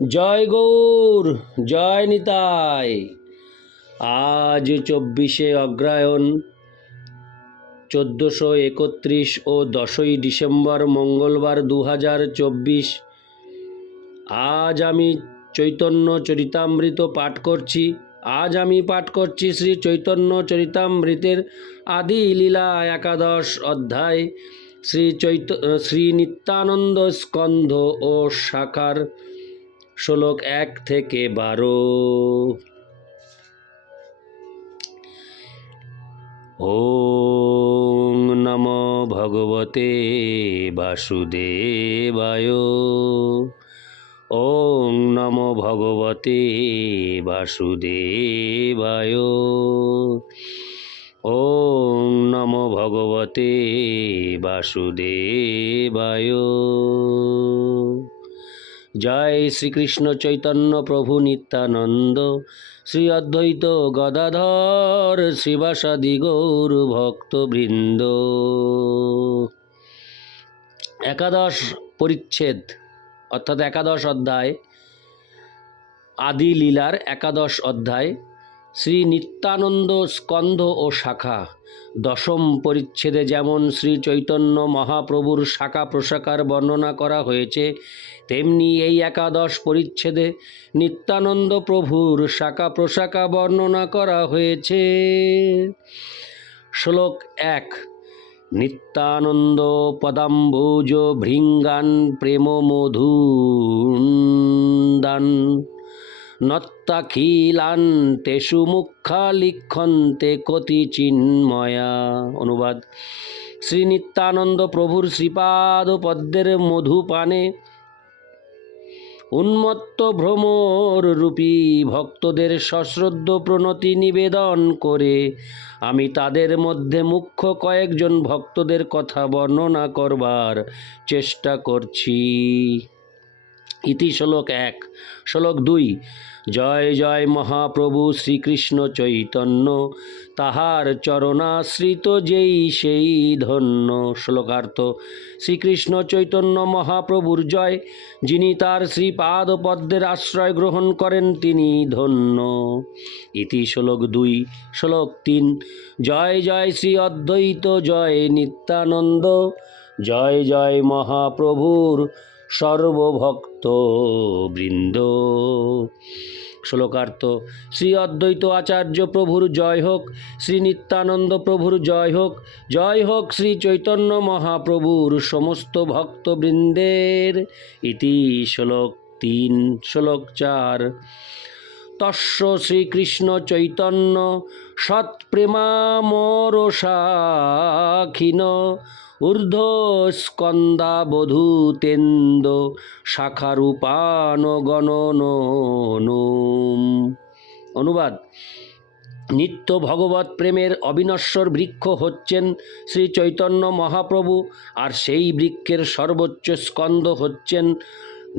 জয় গৌর, জয় নিতাই। আজ চব্বিশে অগ্রায়ণ চোদ্দোশো একত্রিশ ও দশই ডিসেম্বর মঙ্গলবার দু চব্বিশ। আজ আমি চৈতন্য চরিতামৃত পাঠ করছি। আজ আমি পাঠ করছি শ্রী চৈতন্য চরিতামৃতের আদি লীলা একাদশ অধ্যায়। শ্রী চৈত শ্রী নিত্যানন্দ স্কন্ধ ও শাখার শ্লোক এক থেকে বারো। ওং নম ভগবতে বাসুদেবায়। ওং নম ভগবতে বাসুদেবায়। ওং নম ভগবতে বাসুদেবায়। জয় শ্রীকৃষ্ণ চৈতন্য প্রভু নিত্যানন্দ, শ্রী অদ্বৈত গদাধর শ্রীবাসাদি গৌর ভক্তবৃন্দ। একাদশ পরিচ্ছেদ, অর্থাৎ একাদশ অধ্যায়, আদি লীলার একাদশ অধ্যায় শ্রী নিত্যানন্দ স্কন্ধ ও শাখা। দশম পরিচ্ছেদে যেমন শ্রী চৈতন্য মহাপ্রভুর শাখা প্রশাখার বর্ণনা করা হয়েছে, তেমনি এই একাদশ পরিচ্ছেদে নিত্যানন্দ প্রভুর শাখা প্রশাখা বর্ণনা করা হয়েছে। শ্লোক এক, নিত্যানন্দ পদাম্বুজ ভৃঙ্গান প্রেম মধুদান নত্তাখিলান তেষু মুখা লিখন্তে কতি চিন্ময়া। অনুবাদ। শ্রী নিত্যানন্দ প্রভুর শ্রীপাদ পদ্মের মধু পানে উন্মত্ত ভ্রমর রূপী ভক্তদের সশ্রদ্ধ প্রণতি নিবেদন করে আমি তাদের মধ্যে মুখ্য কয়েকজন ভক্তদের কথা বর্ণনা করবার চেষ্টা করছি। ইতি শ্লোক এক। শ্লোক দুই, জয় জয় মহাপ্রভু শ্রীকৃষ্ণ চৈতন্য, তাহার চরণাশ্রিত যেই সেই ধন্য। শ্লোকার্থ, শ্রীকৃষ্ণ চৈতন্য মহাপ্রভুর জয়, যিনি তার শ্রীপাদ পদ্মের আশ্রয় গ্রহণ করেন তিনি ধন্য। ইতি শ্লোক দুই, শ্লোক তিন, জয় জয় শ্রী অদ্বৈত জয় নিত্যানন্দ, জয় জয় মহাপ্রভুর সর্বভক্ত বৃন্দ। শ্লোকার্থ, শ্রী অদ্বৈত আচার্য প্রভুর জয় হোক, শ্রী নিত্যানন্দ প্রভুর জয় হোক জয় হোক শ্রী চৈতন্য মহাপ্রভুর সমস্ত ভক্তবৃন্দের। ইতি শ্লোক তিন, শ্লোক চার। তস্য শ্রীকৃষ্ণ চৈতন্য সৎপ্রেমামরসাখিন ঊর্ধ্ব স্কন্দাবধূতেন্দ শাখারূপান গণন অনুবাদ। নিত্য ভগবত প্রেমের অবিনশ্বর বৃক্ষ হচ্ছেন শ্রী চৈতন্য মহাপ্রভু, আর সেই বৃক্ষের সর্বোচ্চ স্কন্দ হচ্ছেন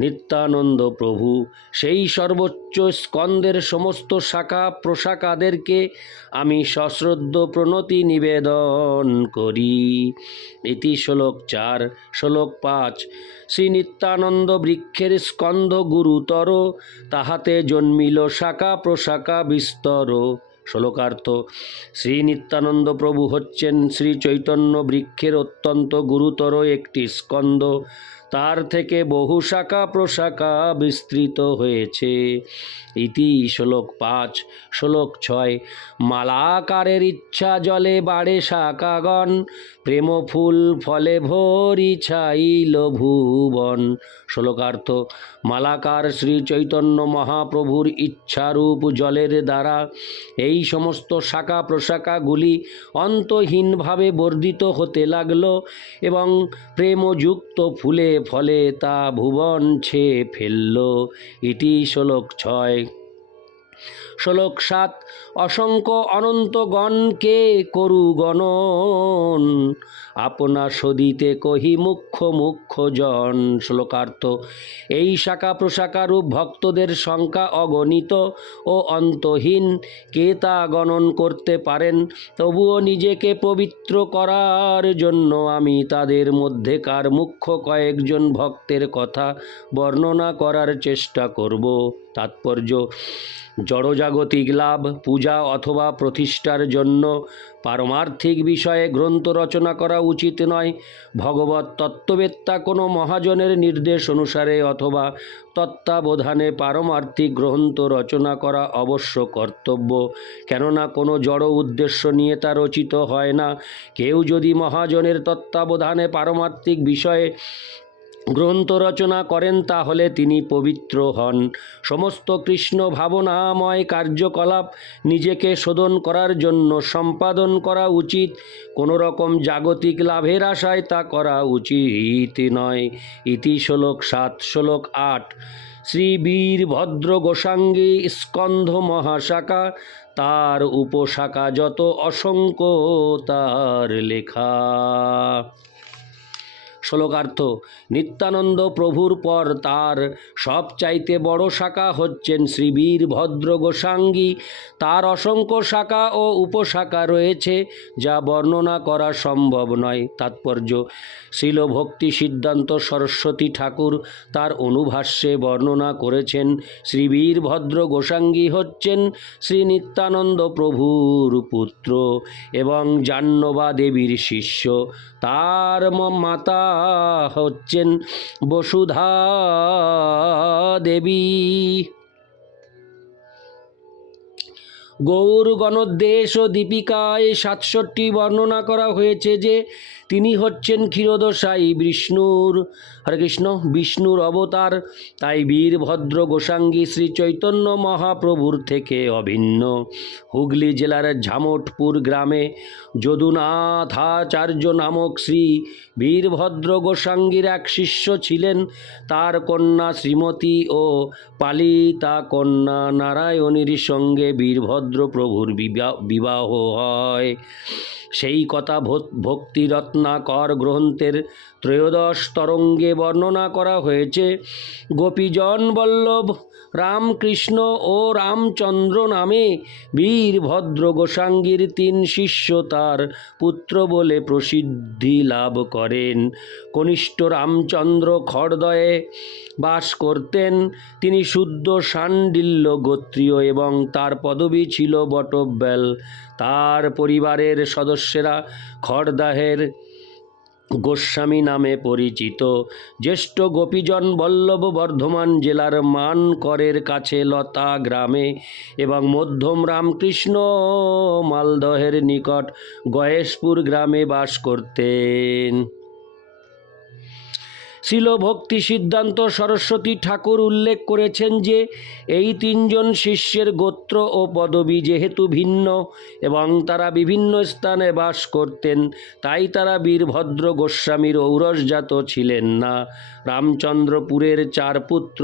নিত্যানন্দ প্রভু, সেই সর্বোচ্চ স্কন্দের সমস্ত শাখা প্রশাখাদেরকে আমি সশ্রদ্ধ প্রণতি নিবেদন করি। ইতি শ্লোক চার, শ্লোক পাঁচ, শ্রী নিত্যানন্দ বৃক্ষের স্কন্ধ গুরুতর, তাহাতে জন্মিল শাখা প্রশাখা বিস্তর। শ্লোকার্থ, শ্রী নিত্যানন্দ প্রভু হচ্ছেন শ্রী চৈতন্য বৃক্ষের অত্যন্ত গুরুতর একটি স্কন্ধ। তার থেকে বহু শাখা প্রশাখা বিস্তৃত হয়েছে। ইতি শ্লোক পাঁচ, শ্লোক ছয়, মালাকারের ইচ্ছা জলে বাড়ে শাখাগণ প্রেম ফুল ফলে ভরি ছাইল ভুবন। শ্লোকার্থ, মালাকার শ্রী চৈতন্য মহাপ্রভুর ইচ্ছারূপ জলের দ্বারা এই সমস্ত শাখা প্রশাখাগুলি অন্তহীনভাবে বর্ধিত হতে লাগল এবং প্রেমযুক্ত ফুলে ফলে তা ভুবন ছে ফেলল। ইতি শ্লোক ছয়। শ্লোক সাত, অসংখ্য অনন্ত গণকে করু গণন আপনা সদিতে কহি মুখ্য মুখ্য জন। শ্লোকার্থ, এই শাখা প্রশাখারূপ ভক্তদের সংখ্যা অগণিত ও অন্তহীন। কে তা গণন করতে পারেন, তবুও নিজেকে পবিত্র করার জন্য আমি তাদের মধ্যেকার মুখ্য কয়েকজন ভক্তের কথা বর্ণনা করার চেষ্টা করব। তাৎপর্য, জড়জাগতিক লাভ, পূজা অথবা প্রতিষ্ঠার জন্য পারমার্থিক বিষয়ে গ্রন্থ রচনা করা উচিত নয়। ভগবত তত্ত্ববেত্তা কোনো মহাজনের নির্দেশ অনুসারে অথবা তত্ত্বাবধানে পারমার্থিক গ্রন্থ রচনা করা অবশ্য কর্তব্য। কেননা কোনো জড় উদ্দেশ্য নিয়ে তা রচিত হয় না। কেউ যদি মহাজনের তত্ত্বাবধানে পারমার্থিক বিষয়ে গ্রন্থ রচনা করেন তাহলে তিনি পবিত্র হন। সমস্ত কৃষ্ণ ভাবনাময় কার্যকলাপ নিজেকে শোধন করার জন্য সম্পাদন করা উচিত। কোনো রকম জাগতিক লাভের আশায় তা করা উচিত নয়। ইতি শ্লোক সাত, শ্লোক আট। শ্রী বীরভদ্র গোসাঙ্গী স্কন্ধ মহাশাখা, তার উপশাখা যত অসংখ্য তার লেখা। শ্লোকার্থ, নিত্যানন্দ প্রভুর পর তার সবচাইতে বড় শাখা হচ্ছেন শ্রী বীরভদ্র গোসাঙ্গী। তার অসংখ্য শাখা ও উপশাখা রয়েছে, যা বর্ণনা করা সম্ভব নয়। তাৎপর্য শিল ভক্তি সিদ্ধান্ত সরস্বতী ঠাকুর তার অনুভাষ্যে বর্ণনা করেছেন শ্রী বীরভদ্র গোসাঙ্গী হচ্ছেন শ্রী নিত্যানন্দ প্রভুর পুত্র এবং জাহ্নবা দেবীর শিষ্য। তার মাতা হচ্ছেন বসুধা দেবী। গৌর গণদেশ ও দীপিকায় সাতষট্টি বর্ণনা করা হয়েছে যে তিনি হচ্ছেন ক্ষীরোদশাই বিষ্ণুর। হরে কৃষ্ণ, বিষ্ণুর অবতার। তাই বীরভদ্র গোসাঙ্গী, শ্রী চৈতন্য মহাপ্রভুর থেকে অভিন্ন। হুগলি জেলার ঝামটপুর গ্রামে যদুনাথাচার্য নামক শ্রী বীরভদ্র গোসাঙ্গীর এক শিষ্য ছিলেন। তার কন্যা শ্রীমতী ও পালিতা কন্যা নারায়ণীর সঙ্গে বীরভদ্র প্রভুর বিবা- বিবাহ হয়। সেই কথা ভক্তিরত্নাকর ভক্তি রত্নাকর গ্রন্থের ত্রয়োদশ তরঙ্গে বর্ণনা করা হয়েছে। গোপীজন বল্লভ রামকৃষ্ণ ও রামচন্দ্র নামে বীরভদ্র গোসাঙ্গীর তিন শিষ্য তার পুত্র বলে প্রসিদ্ধি লাভ করেন। কনিষ্ঠ রামচন্দ্র খড়দয়ে বাস করতেন। তিনি শুদ্ধ সান্ডিল্য গোত্রীয় এবং তার পদবি ছিল বটব্যাল। তার পরিবারের সদস্যেরা খড়দাহের গোস্বামী নামে পরিচিত। জ্যেষ্ঠ গোপীজন বল্লভ বর্ধমান জেলার মানকরের কাছে লতা গ্রামে এবং মধ্যম রামকৃষ্ণ মালদহের নিকট গয়েশপুর গ্রামে বাস করতেন। শিল ভক্তি সিদ্ধান্ত সরস্বতী ঠাকুর উল্লেখ করেছেন যে, এই তিনজন শিষ্যের গোত্র ও পদবী যেহেতু ভিন্ন এবং তারা বিভিন্ন স্থানে বাস করতেন, তাই তারা বীরভদ্র গোস্বামীর ঔরসজাত ছিলেন না। রামচন্দ্রপুরের চার পুত্র,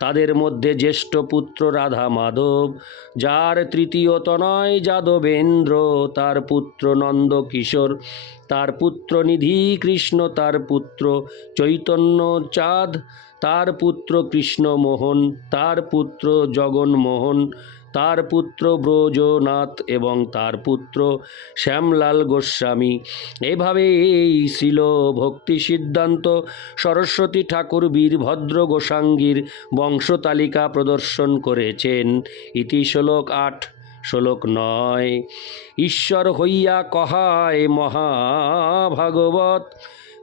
তাদের মধ্যে জ্যেষ্ঠ পুত্র রাধা মাধব, যার তৃতীয় তনয় যাদবেন্দ্র, তার পুত্র নন্দকিশোর তার পুত্র নিধি কৃষ্ণ, তার পুত্র চৈতন্য চাঁদ, তার পুত্র কৃষ্ণমোহন তার পুত্র জগনমোহন তার পুত্র ব্রজনাথ এবং তার পুত্র শ্যামলাল গোস্বামী। এভাবে এই ছিল ভক্তি সিদ্ধান্ত সরস্বতী ঠাকুর বীরভদ্র গোসাঙ্গীর বংশতালিকা প্রদর্শন করেছেন। ইতি শ্লোক আট। শ্লোক নয় ঈশ্বর হইয়া কহায় মহাভাগবত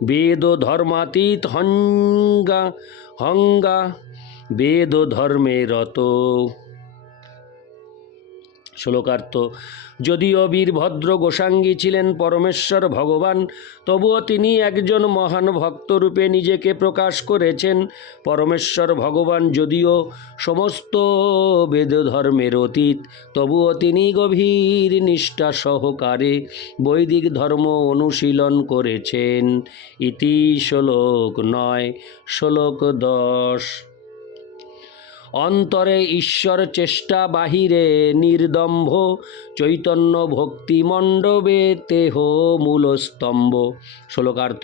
বেদ ধর্মাতীত হঙ্গা হঙ্গা বেদ ধর্মে রত। শ্লোকার্থ, যদিও বীরভদ্র গোসাঙ্গী ছিলেন পরমেশ্বর ভগবান, তবুও তিনি একজন মহান ভক্তরূপে নিজেকে প্রকাশ করেছেন। পরমেশ্বর ভগবান যদিও সমস্ত বেদ ধর্মের অতীত, তবুও তিনি গভীর নিষ্ঠা সহকারে বৈদিক ধর্ম অনুশীলন করেছেন। ইতি শ্লোক নয়, শ্লোক দশ। অন্তরে ঈশ্বর চেষ্টা বাহিরে নির্দম্ভ, চৈতন্য ভক্তি মণ্ডবে তেহ মূলস্তম্ভ। শ্লোকার্থ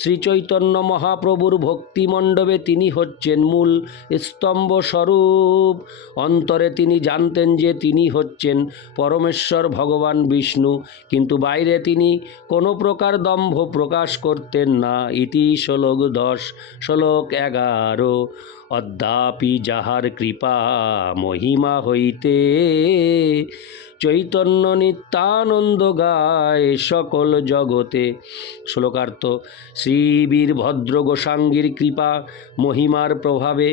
শ্রী চৈতন্য মহাপ্রভুর ভক্তি মণ্ডপে তিনি হচ্ছেন মূল স্তম্ভ স্বরূপ। অন্তরে তিনি জানতেন যে তিনি হচ্ছেন পরমেশ্বর ভগবান বিষ্ণু, কিন্তু বাইরে তিনি কোনো প্রকার দম্ভ প্রকাশ করতেন না। ইতি শ্লোক দশ, শ্লোক এগারো। অদ্যাপি যাহার কৃপা মহিমা হইতে চৈতন্য নিত্যানন্দ গায় সকল জগতে। শ্লোকার্থ, শ্রী বীরভদ্র গোসাঙ্গীর কৃপা, মহিমার প্রভাবে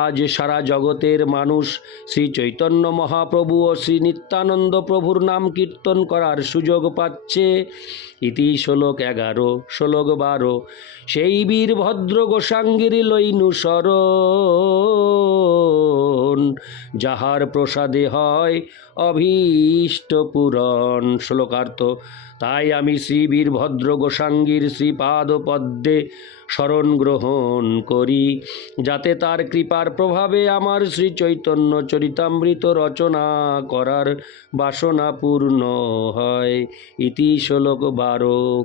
আজ সারা জগতের মানুষ শ্রী চৈতন্য মহাপ্রভু ও শ্রী নিত্যানন্দ প্রভুর নাম কীর্তন করার সুযোগ পাচ্ছে। ইতি শ্লোক এগারো, শ্লোক বারো, সেই বীরভদ্র গোসাঙ্গীর লইনু শরণ যাহার প্রসাদে হয় অভীষ্ট পূরণ। শ্লোকার্থ, তাই আমি শ্রী বীরভদ্র গোসাঙ্গীর শ্রীপাদ পদ্মে শরণ গ্রহণ করি, যাতে তার কৃপার প্রভাবে আমার শ্রী চৈতন্য চরিতামৃত রচনা করার বাসনা পূর্ণ হয়। ইতি শ্লোক বারো।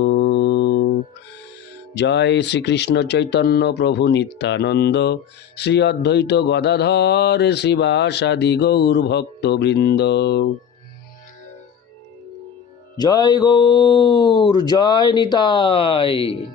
জয় শ্রীকৃষ্ণ চৈতন্য প্রভু নিত্যানন্দ, শ্রী অদ্বৈত গদাধর শ্রীবাসাদি গৌর ভক্তবৃন্দ। জয় গৌর, জয় নিতাই।